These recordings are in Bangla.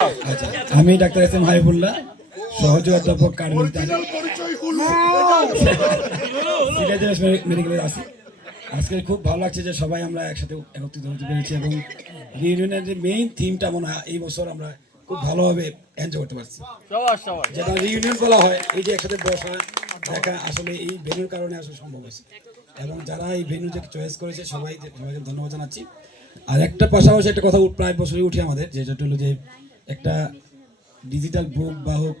আচ্ছা, আমি ডাক্তার এস এম হাবিবুল্লাহ, সহযোগী অধ্যাপক কার্ডিয়ালজি মেডিকেলে আছি। আজকে খুব ভালো লাগছে যে সবাই আমরা একসাথে একত্রিত হতে পেরেছি এবং রিউনিয়নের যে মেইন থিমটা মনে হয় এই বছর আমরা খুব ভালোভাবে এনজয় করতে পারছি। যেটা রিউনিয়ন বলা হয়, এই যে একসাথে বসা দেখা আসলে এই ভেন্যুর কারণে আসলে সম্ভব হয়েছে এবং যারা এই ভেন্যু যে চয়েস করেছে সবাইকে ধন্যবাদ জানাচ্ছি। আর একটা পাশাপাশি একটা কথা প্রায় বছরই উঠে আমাদের, যেটা হলো যে একটা ডিজিটাল বুক বা হোক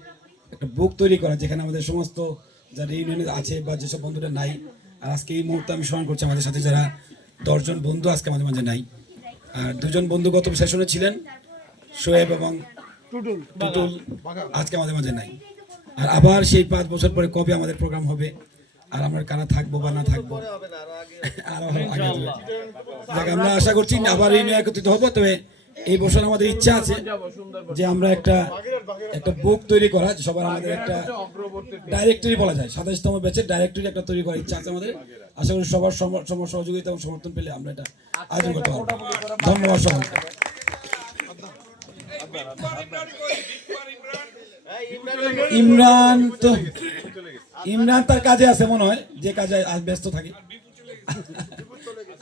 একটা বুক তৈরি করা, যেখানে আমাদের সমস্ত যারা ইউনিয়নে আছে বা যেসব বন্ধুরা নাই, আর আজকে এই মুহূর্তে আমি স্মরণ করছি আমাদের সাথে যারা 10 জন বন্ধু আজকে মাঝে মাঝে নাই। আর 2 জন বন্ধু গত সেশনে ছিলেন, শোয়েব এবং টুটুল আজকে আমাদের মাঝে নাই। আর আবার সেই 5 বছর পরে কবে আমাদের প্রোগ্রাম হবে আর আমরা কারা থাকবো বা না থাকবো আরো আগে হবে। আমরা আশা করছি আবার এই নিয়ে একত্রিত হবো। তবে এই বছর আমাদের ইচ্ছা আছে যে আমরা একটা বুক তৈরি করা, সবার আমাদের একটা ডাইরেক্টরি বলা যায় 27তম ব্যাচের ডাইরেক্টরি একটা তৈরি করার ইচ্ছা আছে আমাদের। আশা করি সবার সহযোগিতা এবং সমর্থন পেলে আমরা এটা আয়োজন করতে পারবো। ধন্যবাদ সবাইকে। ইমরান তার কাজে আছে মনে হয়, যে কাজে আজ ব্যস্ত থাকে,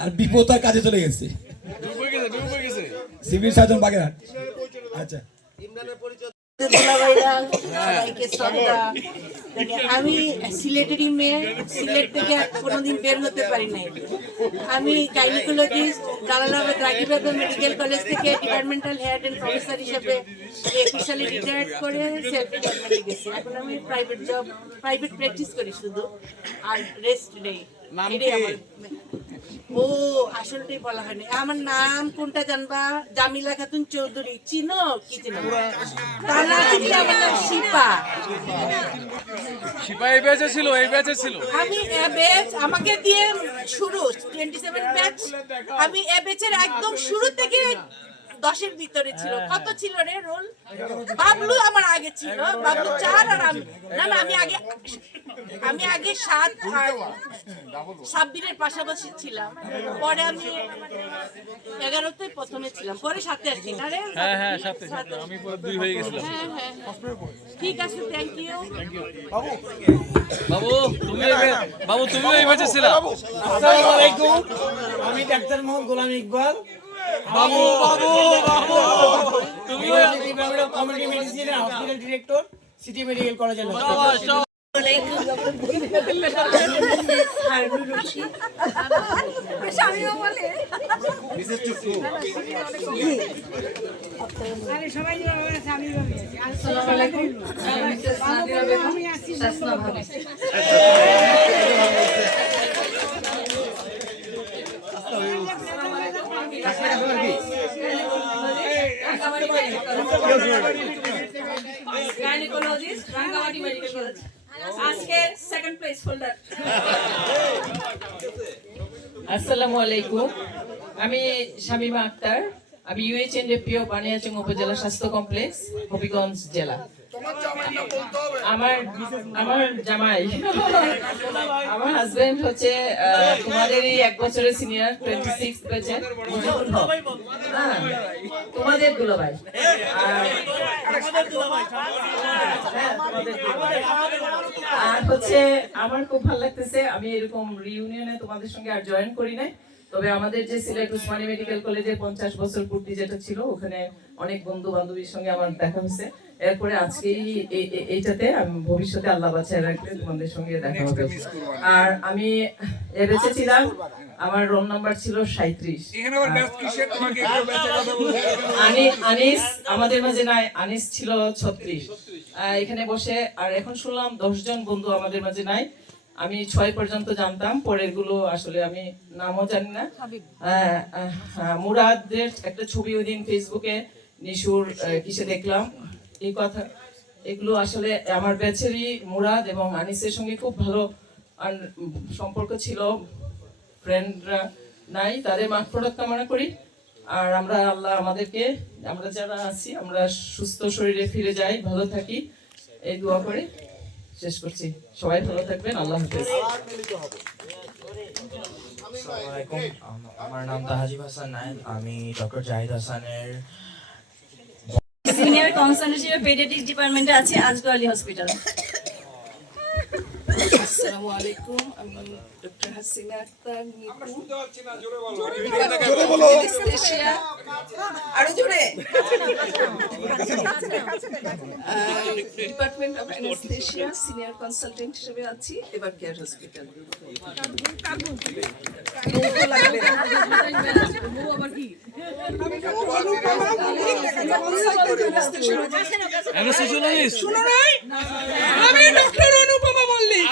আর বিপদ তার কাজে চলে গেছে সিভিল সার্জন বাগেরহাট। আচ্ছা, আমি সিলেটেরই মেয়ে, সিলেট থেকে কোনোদিন বের হতে পারি নাই। আমি gynaecologist, Jalalabad Ragib medical college থেকে ডিপার্টমেন্টাল হেড এন্ড প্রফেসর হিসেবে 21 সালে রিটায়ার্ড করে সেলফ রিটায়ারমেন্টে গেছি। এখন আমি প্রাইভেট প্র্যাকটিস করি শুধু, আর রেস্ট নেই। ও আসলটাই বলা হয়নি। আমার নাম কোনটা জানবা? জামিলা খাতুন চৌধুরী। চিনো কি চিনো? তার নাম আমার নাম শিপা। এই ব্যাচে ছিল। আমি এ ব্যাচ আমাকে দিয়ে শুরু 27 ব্যাচ। আমি এ ব্যাচের একদম শুরু থেকে 10-এর ভিতরে ছিল। কত ছিল রে রোল? বাবলু আমার আগে ছিল, বাবলু 4 আর আমি না আমি আগে 7 আর সাব্বিরের পাশাপাশি ছিলাম। পরে আমি 11তে প্রথমে ছিলাম, পরে 7-এ আসছি। আরে হ্যাঁ 7 আমি পরে 2 হয়ে গেছিলাম। হ্যাঁ ঠিক আছে, থ্যাংক ইউ। বাবু তুমি এই ব্যাচে ছিলা? আসসালামু আলাইকুম, আমি ডাক্তার মোহাম্মদ গোলাম ইকবাল। বাবু তুমি community medicine hospital director, city medical কলেজের। গাইনোকোলজিস্ট রাঙ্গামাটি মেডিকেল কলেজ, আজকে সেকেন্ড প্লেস হোল্ডার। আসসালামু আলাইকুম, আমি শামিমা আক্তার। আমি ইউএইচএনডিপিও বানিয়াচং উপজেলা স্বাস্থ্য কমপ্লেক্স, হবিগঞ্জ জেলা। আমার জামাই আমার হাজবেন্ড হচ্ছে তোমাদেরই 1 বছরের সিনিয়র, 26 ব্যাচের তোমাদের দুলাভাই। আর হচ্ছে আমার খুব ভালো লাগতেছে, আমি এরকম রিউনিয়নে তোমাদের সঙ্গে আর জয়েন করি নাই। তবে আমাদের যে সিলেট উসমানী মেডিকেল কলেজে 50 বছর পূর্তি যেটা ছিল, ওখানে অনেক বন্ধু বান্ধবীর সঙ্গে আমার দেখা হয়েছে। এরপরে আজকে এইটাতে আমি ভবিষ্যতে আল্লাহ বাঁচায় রাখলে তোমাদের সঙ্গে দেখা হবে। আর আমি এবেচে ছিলাম, আমার রোল নাম্বার ছিল 37। আনিস আমাদের মাঝে নাই, আনিস ছিল 36 এখানে বসে। আর এখন শুনলাম 10 জন বন্ধু আমাদের মাঝে নাই। আমি 6 পর্যন্ত জানতাম, পরের গুলো আসলে আমি নামও জানি না। মুরাদের একটা ছবি ওই দিন ফেসবুকে নিশুর কিসে দেখলাম, এই কথা এগুলো আসলে আমার ব্যাচেরই মুরাদ এবং আনিসের সঙ্গে খুব ভালো সম্পর্ক ছিল। ফ্রেন্ডরা নাই, তাদের মাগফিরাত কামনা করি। আর আমরা আল্লাহ আমাদেরকে, আমরা যারা আছি আমরা সুস্থ শরীরে ফিরে যাই, ভালো থাকি, এই দোয়া করে শেষ করছি। সবাই ভালো থাকবেন, আল্লাহ হাফেজ। আসসালামু আলাইকুম, আমার নাম তাহাজিব হাসান নাইম। আমি ডক্টর জাহিদ হাসানের সিনিয়র কনসালটেন্ট পেডিয়াট্রিক ডিপার্টমেন্টে আছি আজগর আলী হসপিটাল। আসসালামু আলাইকুম, আমি ডক্টর হাসিনা আক্তার নিপু, অ্যানেস্থেশিয়া, আরো জোরে, department of anaesthesia senior consultant হিসেবে আছি এবার কেয়ার হসপিটাল। অ্যানেস্থেসিওলজিস্ট আমি doctor Anupama Mallik,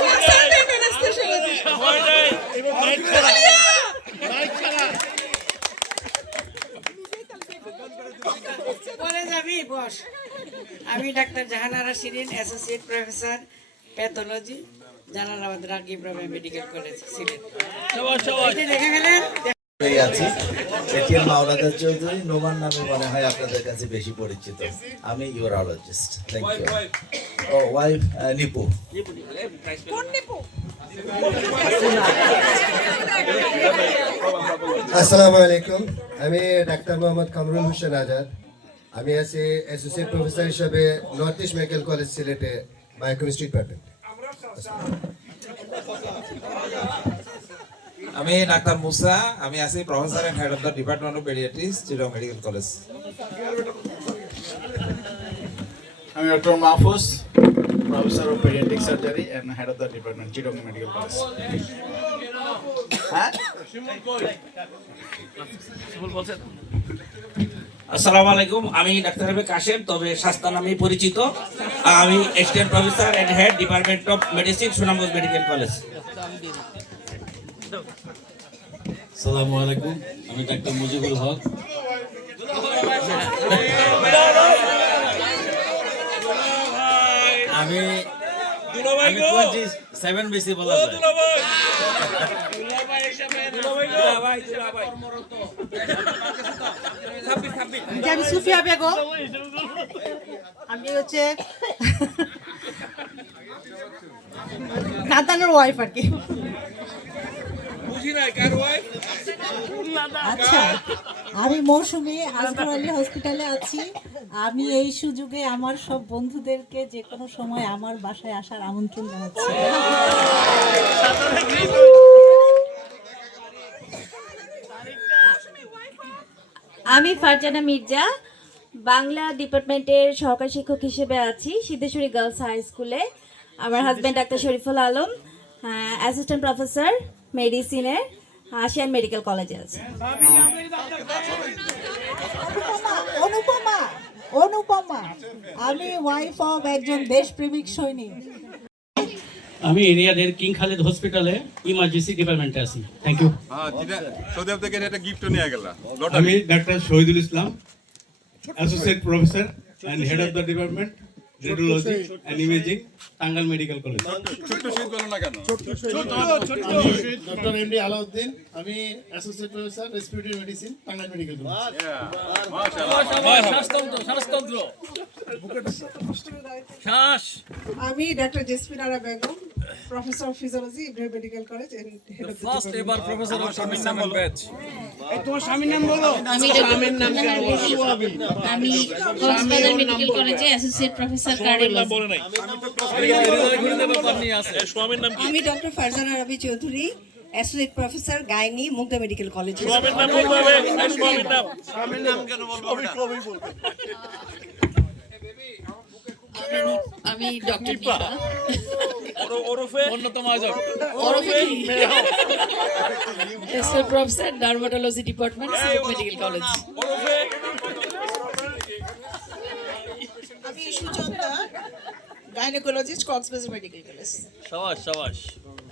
consultant anaesthesiologist. বলে যাবি বস। আমি ডাক্তার Jahanara Shirin, associate professor pathology, Jalalabad Ragib Rabeya medical college, Sylhet. এটা দেখে গেলেন। আছি এটিএম মাওলানা চৌধুরী, নোমান নামে মনে হয় আপনাদের কাছে বেশি পরিচিত। আমি ইউরোলজিস্ট। Thank you. ও ওয়াইফ নিপু। আসসালামু আলাইকুম, আমি ডাক্তার মোহাম্মদ কামরুল হোসেন আজাদ। আমি আছি অ্যাসোসিয়েট প্রফেসর হিসেবে নর্থ ইস্ট মেডিকেল কলেজ সিলেটে বায়োকেমিস্ট্রি ডিপার্টমেন্ট। আমি ডাক্তার মুসা, আমি আছি professor and head of the department of paediatrics, Chittagong medical college. আমি doctor Mahfuz, professor of paediatric surgery and head of the department, Chittagong medical college. আসসালামু আলাইকুম, আমি ডাক্তার হাবিব কাশেম, তবে শাস্তা নামে পরিচিত। আমি assistant professor and head department of medicine, Sunamganj medical college. আসসালামু আলাইকুম, আমি ডাক্তার মুজিবুল হক। আমি 27 বেশি বলা যায়। আমি সুফিয়া বেগম, আমি হচ্ছে নাতানোর ওয়াইফ আর কি। আচ্ছা, আমি মৌসুমী, আজগর আলী হসপিটালে আছি। আমি এই সুযোগে আমার সব বন্ধুদেরকে যে কোনো সময় আমার বাসায় আসার আমন্ত্রণ জানাচ্ছি। আমি ফারজানা মির্জা, বাংলা ডিপার্টমেন্টের সহকারী শিক্ষক হিসেবে আছি সিদ্ধেশ্বরী গার্লস হাই স্কুলে। আমার husband doctor Shariful Alam, assistant professor মেডিসিনের, আসিয়ান মেডিকেল কলেজে আছে। অনুপমা, অনুপমা, আমি ওয়াইফ অফ একজন দেশপ্রেমিক সৈনিক। আমি এরিয়াদের কিং খালেদ হসপিটালে ইমার্জেন্সি ডিপার্টমেন্টে আছি। Thank you. সৌদি আরব থেকে একটা গিফট নিয়ে গেল। আমি ডাক্তার Shahidul Islam, associate professor and head of the department radiology and imaging, Tangail medical college. ছোট শহীদ বলো না কেন? ডক্টর এমডি আলাউদ্দিন, আমি associate professor respiratory medicine, Tangail medical college. আমি ডাক্তার Jesminara Begum, professor of physiology, Ibrahim medical college and head of the first এবার প্রফেসর অফ শামিন নামাল ব্যাচ। তোমার স্বামীর নাম বলো। স্বামীর নাম আমি কক্সবাজার মেডিকেল কলেজে অ্যাসোসিয়েট প্রফেসর কার্ডিওলজি। আমি doctor Farzana Rabi Chowdhury, associate professor gynae, Mugda medical college. আমি ডক্টর নিপা, ওরফে অন্যতম আজব, associate professor dermatology department, Sylhet medical college. আমি Suchanda, gynaecologist, Cox's Bazar medical college. শাবাশ শাবাশ।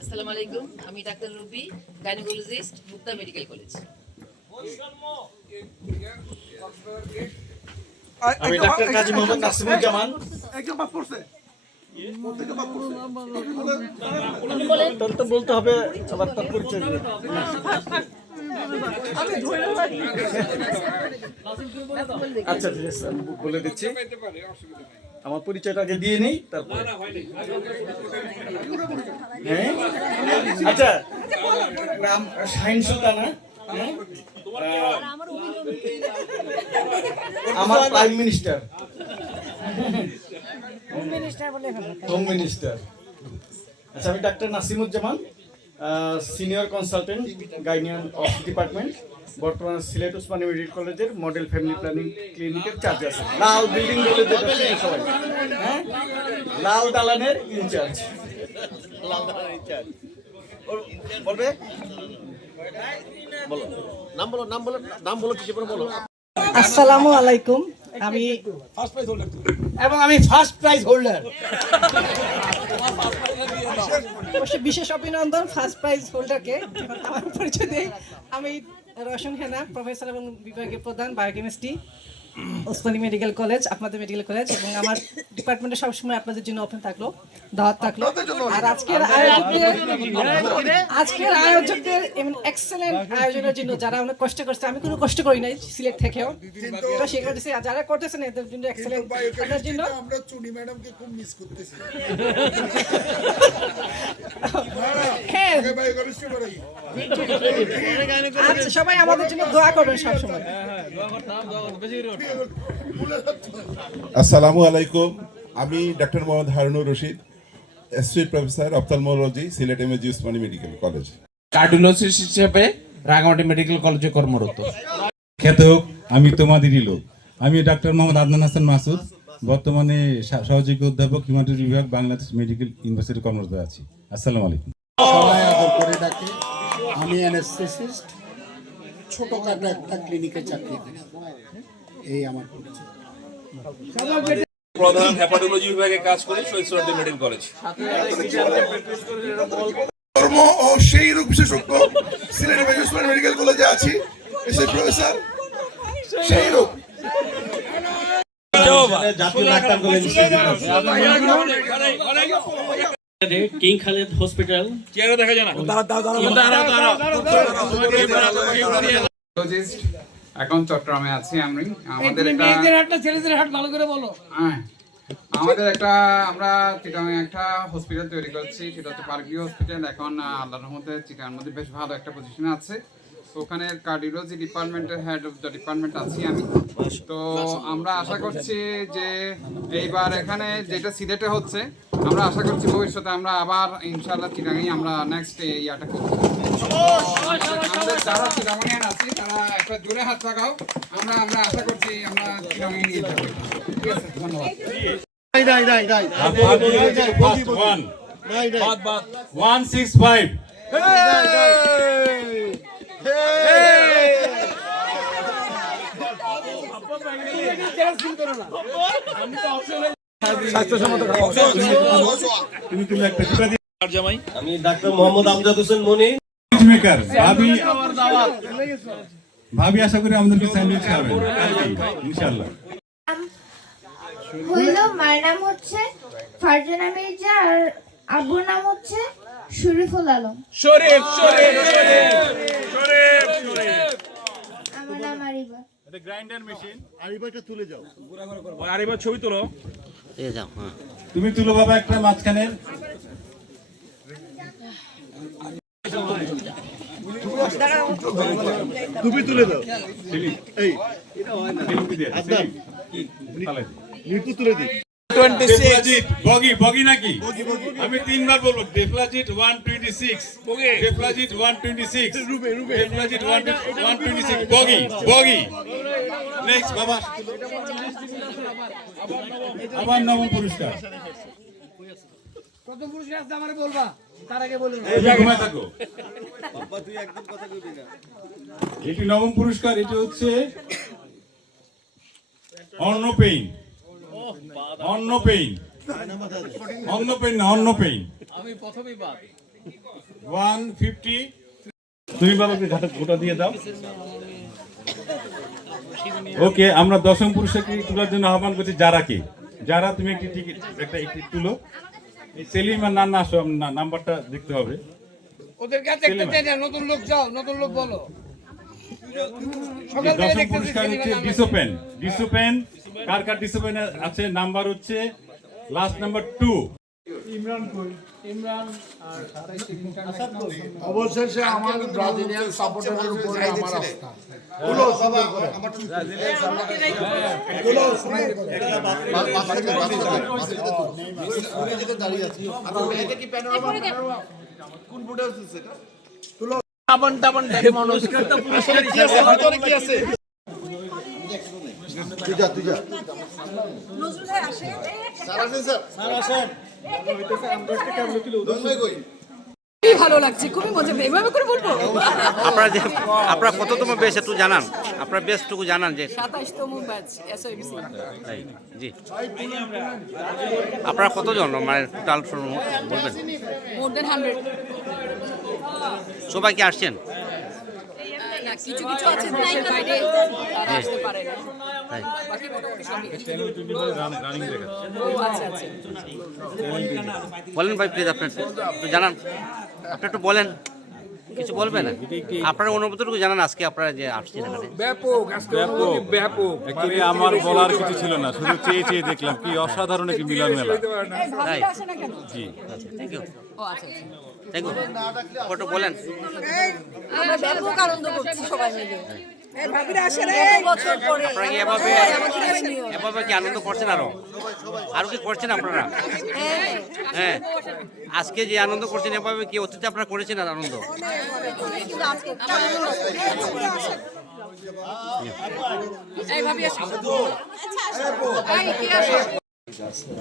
আসসালামু আলাইকুম, আমি ডাক্তার Ruby, gynaecologist, Mukta medical college. আমি ডাক্তার কাজী মোহাম্মদ নাসিমুল জামান। তো বলতে হবে আবার তার পরিচয়। আচ্ছা ঠিক আছে, আমি বলে দিচ্ছি। আমার পরিচয়টা আগে দিয়ে নেই, তারপর হ্যাঁ। আচ্ছা, নাম শাহিন সুলতানা। আমার প্রাইম মিনিস্টার হোম মিনিস্টার বলে ফেলো। Home minister. আচ্ছা, আমি ডাক্তার নাসিমুজ্জামান, সিনিয়র কনসালটেন্ট গাইনিয়ান অফ ডিপার্টমেন্ট, বর্তমানে সিলেট ওসমানী মেডিকেল কলেজের মডেল ফ্যামিলি প্ল্যানিং ক্লিনিকের চার্জ আছে। লাল বিল্ডিং বলে যেটা চিনে সবাই, হ্যাঁ, লাল দালানের ইনচার্জ। লাল দালানের ইনচার্জ বলবে, বলো নাম, বলো নাম, বলো নাম, বলো কিছু করে বলো। আসসালামু আলাইকুম, আমি ফার্স্ট প্রাইজ হোল্ডার এবং আমি ফার্স্ট প্রাইজ হোল্ডার। অবশ্যই বিশেষ অভিনন্দন ফার্স্ট প্রাইজ হোল্ডারকে। আমার পরিচয় দেই, আমি রওশন হেনা, প্রফেসর এবং বিভাগীয় প্রধান বায়োকেমিস্ট্রি, ওসমানী মেডিকেল কলেজ, আপনাদের মেডিকেল কলেজ। এবং আমার ডিপার্টমেন্টে সবসময় আপনাদের জন্য ওপেন থাকলো, দাওয়াত থাকলো। আর আজকের আয়োজকদের এক্সেলেন্ট আয়োজনের জন্য যারা অনেক কষ্ট করছে, আমি কোনো কষ্ট করি নাই সিলেট থেকেও, এটা স্বীকার দিচ্ছি। আর যারা করতেছেন এদের জন্য এক্সেলেন্ট, এটার জন্য আমরা চুনি ম্যাডামকে খুব মিস করতেছি। হ্যাঁ, আচ্ছা, সবাই আমাদের জন্য দোয়া করবেন সবসময়। আসসালামু আলাইকুম, আমি doctor Mohammad Harunur Rashid, associate professor ophthalmology, Sylhet MAG Osmani medical college. Cardiologist হিসেবে রাঙামাটি মেডিকেল কলেজে কর্মরত। খ্যাত হোক আমি তোমাদেরই লোক। আমি ডাক্তার মোহাম্মদ আদনান হাসান মাসুদ, বর্তমানে সহযোগী অধ্যাপক হিউম্যানিটিজ বিভাগ, বাংলাদেশ মেডিকেল ইউনিভার্সিটি কর্মরত আছি। আসসালামু আলাইকুম। সবাই আদর করে ডাকে। আমি অ্যানেস্থেসিস্ট, ছোটখাটো একটা ক্লিনিকে চাকরি করি। এই আমার পরিচয়। প্রধান হেপাটোলজি বিভাগে কাজ করি শহীদ সোহরাওয়ার্দী মেডিকেল কলেজ। ধর্ম ও সেই রোগ বিশেষজ্ঞ, সিলেট এমএজি ওসমানী মেডিকেল কলেজে আছি, এসে প্রফেসর সেই রোগ। জাতীয় doctor college king Khaled hospital. দেখা যায় না। এখন চট্টগ্রামে আছি আমি। আমাদের একটা ছেলেদের হাট ভালো করে বলো। আমাদের একটা আমরা চিটাগাং একটা হসপিটাল তৈরি করছি, সেটা হচ্ছে পার্কভিউ হসপিটাল। এখন আল্লাহর রহমতে চিটাগাং মধ্যে বেশ ভালো একটা পজিশনে আছে। ওখানে কার্ডিওলজি ডিপার্টমেন্টের হেড অফ দ্য ডিপার্টমেন্ট আছি আমি। তো আমরা আশা করছি যে এইবার এখানে যেটা সিলেটে হচ্ছে, আমরা আশা করছি ভবিষ্যতে আমরা আবার ইনশাআল্লাহ চিটাগাংয়ে আমরা নেক্সট ইয়াটা করব। আমাদের যারা চিটাগাংয়ে আছি তারা একটা জোরে হাত লাগাও। আমরা আশা করছি আমরা চিটাগাংয়ে নিয়ে যাব। ঠিক আছে, ধন্যবাদ। 165 আমি ডাক্তার মোহাম্মদ আমজাদ হোসেন মনি, মেকার। ভাবি আশা করি আমাদেরকে স্যান্ডউইচ খাবেন ইনশাআল্লাহ। হইলো মায়ের নাম হচ্ছে ফারজানা মির্জা আর আব্বুর নাম হচ্ছে শরীফুল আলম। আমার নাম আরিবা। এটা গ্রাইন্ডার মেশিন। আরিবাটা তুলে যাও। আরেকবার ছবি তোলো। তুমি তুলো বাবা একটা মাঝখানে। তুমি তুলে দাও। এই নিপু তুলে দি। বগি নাকি? আমি তিনবার বলবো। ডেফ্লাজিট 126, ডেফ্লাজিট 126, ডেফ্লাজিট 126, বগি। নেক্সট বাবা, আবার নবম পুরস্কার। প্রথম পুরস্কার আছে আমারে বলবা, তার আগে বলুন। ঘুমায় থাকো বাবা, তুই একদম কথা কইবি না। এটি নবম পুরস্কার। এটি হচ্ছে অন্ন পেইন। আমি প্রথমেই বাদ 150। তুমি বাবাকে ঘোটা দিয়ে দাও। ওকে, আমরা দশম পুরস্কারকে তোলার জন্য আহ্বান করছি যারাকে। যারা তুমি একটি টিকিট একটি তুলো। সেলিম আর নান্না আসো, নাম্বারটা দেখতে হবে। ওদের কাছে দেখতে চাই না, নতুন লোক যাও, নতুন লোক বলো। দশম পুরস্কার হচ্ছে ডিসোপেন। কার ডিসোপেন আছে? নাম্বার হচ্ছে লাস্ট নাম্বার 2। অবশেষে আমার ব্রাজিলিয়ান সাপোর্টারের উপরে আমার আস্থা। ভালো লাগছে, খুবই মজা পেয়ে এভাবে করে বলবো। আপনারা কততম ব্যাচ একটু জানান, আপনার ব্যাচটুকু জানান যে 27তম ব্যাচ এসওবিসি। জি আপনারা কতজন মানে টোটাল বলবেন? মোর দেন 100। সবাই কি আসছেন? না, কিছু কিছু আছে বাইরে তারা আসতে পারে না, বাকি মোটামুটি সবই। ও আচ্ছা আচ্ছা, বলেন ভাই প্লিজ, আপনি একটু জানান, আপনি একটু বলেন, কিছু বলবেন না? আপনার অনুভূতিটুকু জানান আজকে আপনারা যে আসছেন এখানে। অ্যাকচুয়ালি আমার বলার কিছু ছিল না, শুধু চেয়ে চেয়ে দেখলাম কি অসাধারণ একটি মিলন মেলা। তাই আসে না কেন? জি থ্যাংক ইউ, ও আচ্ছা থ্যাংক ইউ। একটু বলেন। আমরা ব্যাপক আনন্দ করছি সবাই মিলে। এত বছর পরে আপনারা কি এভাবে কি আনন্দ করছেন? আরো কি করছেন আপনারা? হ্যাঁ, আজকে যে আনন্দ করছেন এভাবে কি অতীতে আপনারা করেছেন আর আনন্দ? এইভাবে আসো।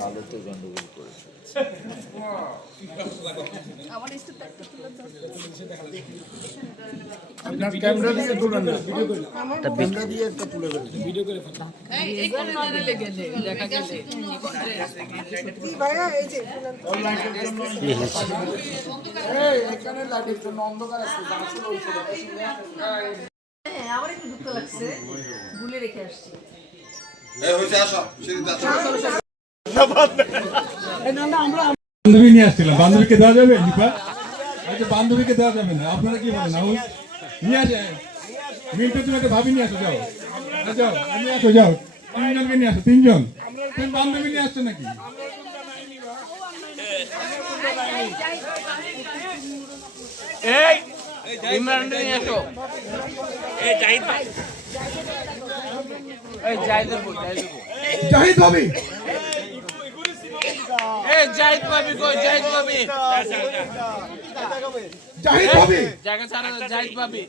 আলোতে গন্ডগোল করেছে। আপনার ক্যামেরা দিয়ে তুলেন না, ক্যামেরা দিয়ে একটা তুলে দেবেন। দেখা গেলে এখানে লাইটের জন্য অন্ধকার আছে, আমার একটু দুঃখ লাগছে, ভুলে রেখে আসছি। বান্ধবী নিয়ে আসছিলাম, বান্ধবীকে দেওয়া যাবে? দীপা, আচ্ছা বান্ধবীকে দেওয়া যাবে না, আপনারা কি বলেন? নিয়ে আসে মিন্টু, তুমি একটা ভাবি নিয়ে আসো, যাও যাও, নিয়ে আসো, যাও, তিনজনকে নিয়ে আসো, তিনজন। তুমি বান্ধবী নিয়ে আসছো নাকি? জাহিদ ভাবি, জাহিদ ভাবি,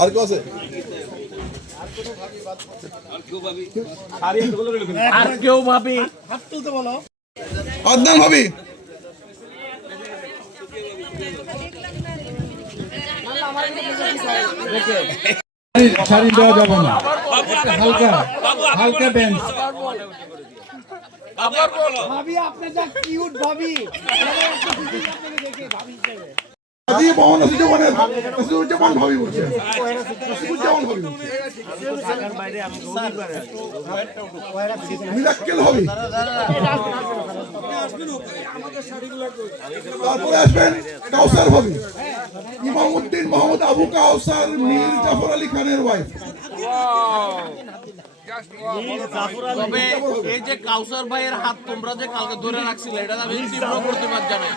আর কেউ আছে? আর কেউ ভাবি, আদনান ভাবি, শাড়ি দেওয়া যাবে না, হালকা হালকা ড্যান্স। ভাবি আপনি যা কিউট ভাবি, ভাবি মোহন সুজমানের সুজমান ভাবি বলছে, সুজমান ভাবি মিরাক্কেল ভাবি। তারপরে আসবেন কাউসার ভাবি, ইমামউদ্দিন মোহাম্মদ আবু কাউসার মীর জাফর আলী খানের ওয়াইফ। তবে এই যে কাউসার ভাইয়ের হাত তোমরা যে কালকে ধরে রাখছিলে, এটা আমি তীব্র প্রতিবাদ জানাই।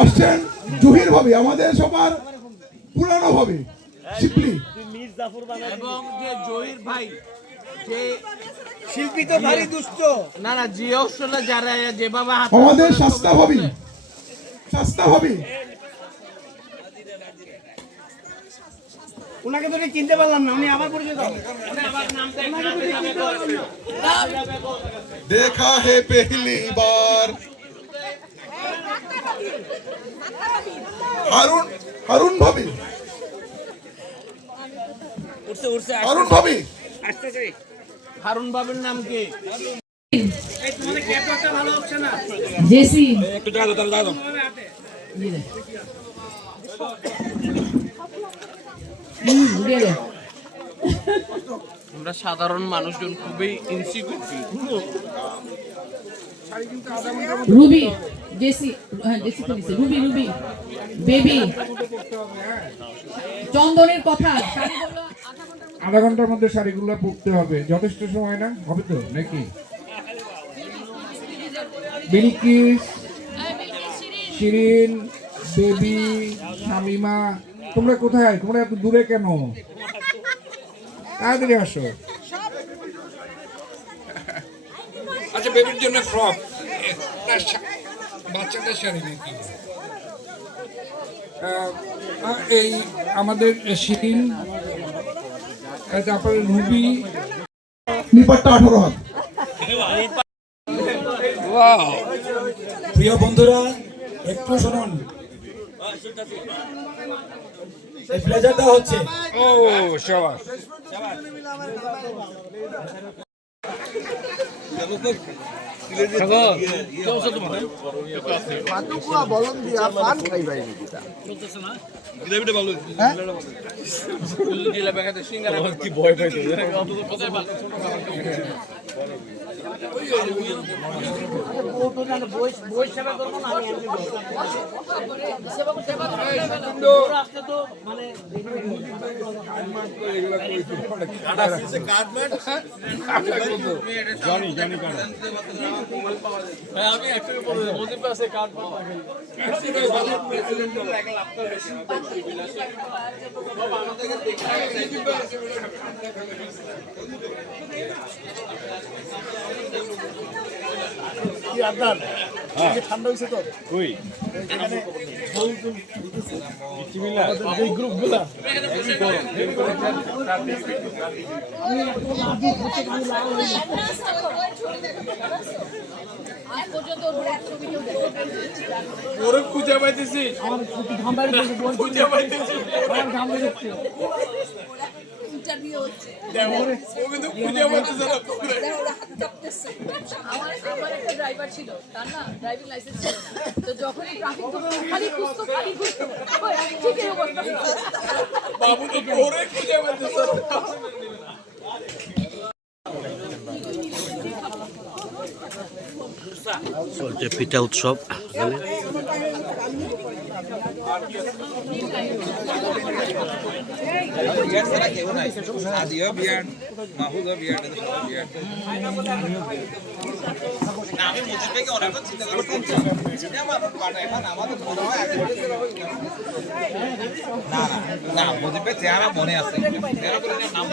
আসছেন জহির ভাবি, আমাদের সবার পুরানো ভাবি শিপলি, এবং যে জহির ভাই যে শিল্পী তো ভারী দুষ্ট, না না যে আসলে যারা যেভাবে হাত আমাদের শাস্তা ভাবি, শাস্তা ভাবি, ওনাকে তো চিনতে পারলাম না, উনি আবার পরিচয় দাও। দেখা হে পহলি বার, হারুন, হারুন ভাবি, হারুন ভাবি, হারুন বাবুর নাম কি? জেসি একটু দাও দাও দাও। আমরা সাধারণ মানুষজন খুবই ইনসিকিউর ফিল। রুবি জেসি, হ্যাঁ জেসি তো দিছে, রুবি রুবি বেবি চন্দনের কথা। আধা ঘন্টার মধ্যে শাড়িগুলো পরতে হবে, যথেষ্ট সময় না হবে তো নাকি? বিলকিস, শিরিন, বেবি, শামিমা, তোমরা কোথায়? তোমরা এত দূরে কেন? তাড়াতাড়ি আসো। আচ্ছা, বেবির জন্য ফ্রক, বাচ্চাদের শাড়ি নাকি? এই আমাদের শিরিন, তারপরে রুবি, নিপাটটা 18 হাত। প্রিয় বন্ধুরা একটু শুনুন, এই প্লেজারটা হচ্ছে ও শাবাশ। ঠান্ডা হয়েছে তো গ্রুপগুলা ওরে খুঁজে পাইতেছি, খুঁজে পাইতেছি। ইন্টারভিউ হচ্ছে ও কিন্তু খুঁজে পাইতেছে না। আমার একটা ড্রাইভার ছিল, তার না ড্রাইভিং লাইসেন্স ছিল না, তো যখনই ট্রাফিক খালি খুঁজতো ঠিক এই অবস্থা। বাবু তো ওরে খুঁজে পাইতেছে না। চলছে পিঠা উৎসব। আমি মুজিব ভাইকে অনেকক্ষণ চিন্তা করতেছি, আমাদের মনে হয় না মুজিব ভাই চেহারা মনে আছে, নাম